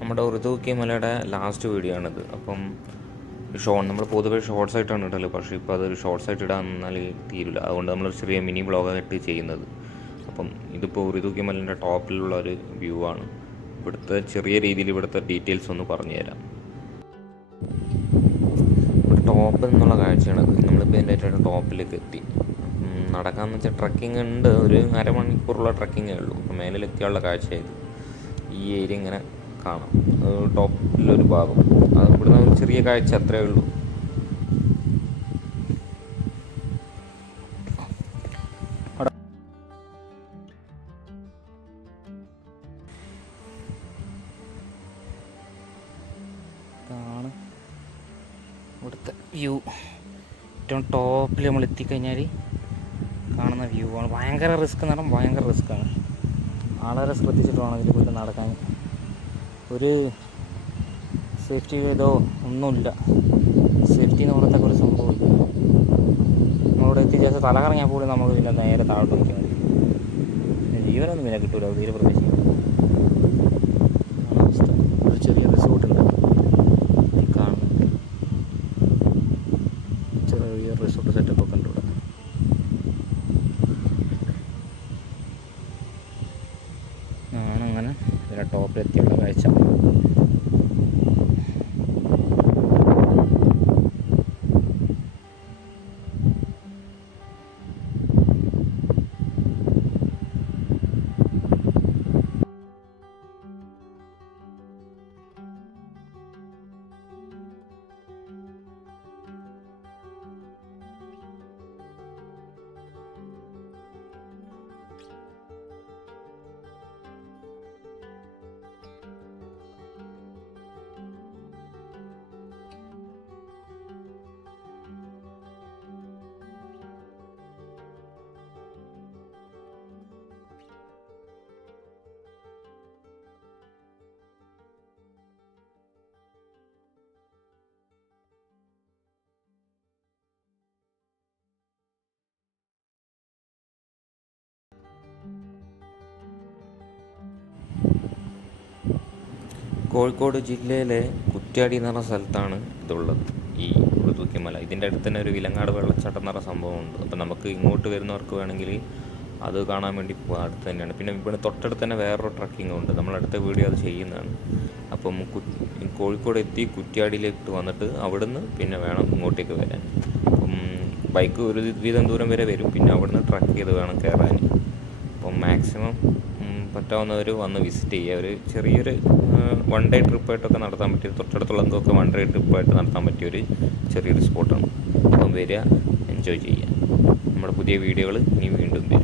നമ്മുടെ ഉറുദുക്കി മലയുടെ last video ആണിത്. അപ്പം നമ്മൾ പൊതുവേ ഷോർട്സ് ആയിട്ടാണ് ഇടല്, പക്ഷേ ഇപ്പോൾ അതൊരു ഷോർട്സ് ആയിട്ട് ഇടാൻ നിന്നാൽ തീരില്ല. അതുകൊണ്ട് നമ്മൾ ചെറിയ മിനി ബ്ലോഗായിട്ട് ചെയ്യുന്നത്. അപ്പം ഇതിപ്പോൾ ഉറുദുക്കി മലയുടെ ടോപ്പിലുള്ള ഒരു വ്യൂ ആണ്. ഇവിടുത്തെ ചെറിയ രീതിയിൽ ഇവിടുത്തെ ഡീറ്റെയിൽസ് ഒന്ന് പറഞ്ഞു തരാം. ഇവിടെ ടോപ്പ് എന്നുള്ള കാഴ്ചയാണത്. നമ്മളിപ്പോൾ ഇതിൻ്റെ ടോപ്പിലേക്ക് എത്തി. നടക്കാമെന്ന് വെച്ചാൽ ട്രക്കിംഗ് ഉണ്ട്, ഒരു അരമണിക്കൂറുള്ള ട്രക്കിങ്ങേ ഉള്ളൂ. അപ്പോൾ മേലിലെത്തിയുള്ള കാഴ്ചയായത് ഈ ഏരിയ ഇങ്ങനെ കാണാം. ടോപ്പിലൊരു ഭാഗം, അത് ഇവിടുന്ന് ഒരു ചെറിയ കാഴ്ച അത്രയേ ഉള്ളൂ. ഇതാണ് ഇവിടുത്തെ വ്യൂ. ഏറ്റവും ടോപ്പിൽ നമ്മൾ എത്തിക്കഴിഞ്ഞാൽ കാണുന്ന വ്യൂ ആണ്. ഭയങ്കര റിസ്ക് എന്ന് പറഞ്ഞാൽ ഭയങ്കര റിസ്ക്കാണ്. വളരെ ശ്രദ്ധിച്ചിട്ട് വേണം ഇതിൽ പോയിട്ട് നടക്കാൻ. ഒരു സേഫ്റ്റി ഇതോ ഒന്നുമില്ല. സേഫ്റ്റി എന്ന് പറയത്തക്ക ഒരു സംഭവമില്ല. നമ്മളിവിടെ എത്തിച്ചേർത്ത് തലകറങ്ങിയാൽ പോലും നമുക്ക് പിന്നെ നേരെ താഴോട്ട് നോക്കിയാൽ മതി. ജീവനൊന്നും പിന്നെ കിട്ടൂല തീരെ പ്രദേശം. അവസ്ഥ. ഒരു ചെറിയ റിസോർട്ടുണ്ട് കാണുന്നുണ്ട്. ചെറിയ റിസോർട്ട് സെറ്റപ്പ് ഒക്കെ ഉണ്ട് ഇവിടെ. ആണങ്ങനെ ഇതിൻ്റെ ടോപ്പിലെത്തിയുള്ള കാഴ്ച. കോഴിക്കോട് ജില്ലയിലെ കുറ്റ്യാടി എന്ന് പറഞ്ഞ സ്ഥലത്താണ് ഇതുള്ളത്, ഈ ഉറുദുക്കി മല. ഇതിൻ്റെ അടുത്ത് തന്നെ ഒരു വിലങ്ങാട് വെള്ളച്ചാട്ടം എന്ന് പറഞ്ഞ സംഭവമുണ്ട്. അപ്പം നമുക്ക് ഇങ്ങോട്ട് വരുന്നവർക്ക് വേണമെങ്കിൽ അത് കാണാൻ വേണ്ടി പോകാം. അടുത്ത് തന്നെയാണ്. പിന്നെ ഇവിടെ തൊട്ടടുത്ത് തന്നെ വേറൊരു ട്രക്കിംഗ് ഉണ്ട്. നമ്മളടുത്ത വീഡിയോ അത് ചെയ്യുന്നതാണ്. അപ്പം കോഴിക്കോട് എത്തി കുറ്റ്യാടിയിലേക്ക് വന്നിട്ട് അവിടുന്ന് പിന്നെ വേണം ഇങ്ങോട്ടേക്ക് വരാൻ. അപ്പം ബൈക്ക് ഒരു വീതം ദൂരം വരെ വരും. പിന്നെ അവിടുന്ന് ട്രക്ക് ചെയ്ത് വേണം കയറാൻ. അപ്പം മാക്സിമം പറ്റാവുന്നവർ വന്ന് വിസിറ്റ് ചെയ്യുക. ഒരു ചെറിയൊരു 1 ഡേ ട്രിപ്പായിട്ടൊക്കെ നടത്താൻ പറ്റിയ, തൊട്ടടുത്തുള്ളതൊക്കെ 1 ഡേ ട്രിപ്പായിട്ട് നടത്താൻ പറ്റിയൊരു ചെറിയൊരു സ്പോട്ടാണ്. അപ്പം വരിക, എൻജോയ് ചെയ്യുക. നമ്മുടെ പുതിയ വീഡിയോകൾ ഇനി വീണ്ടും വരും.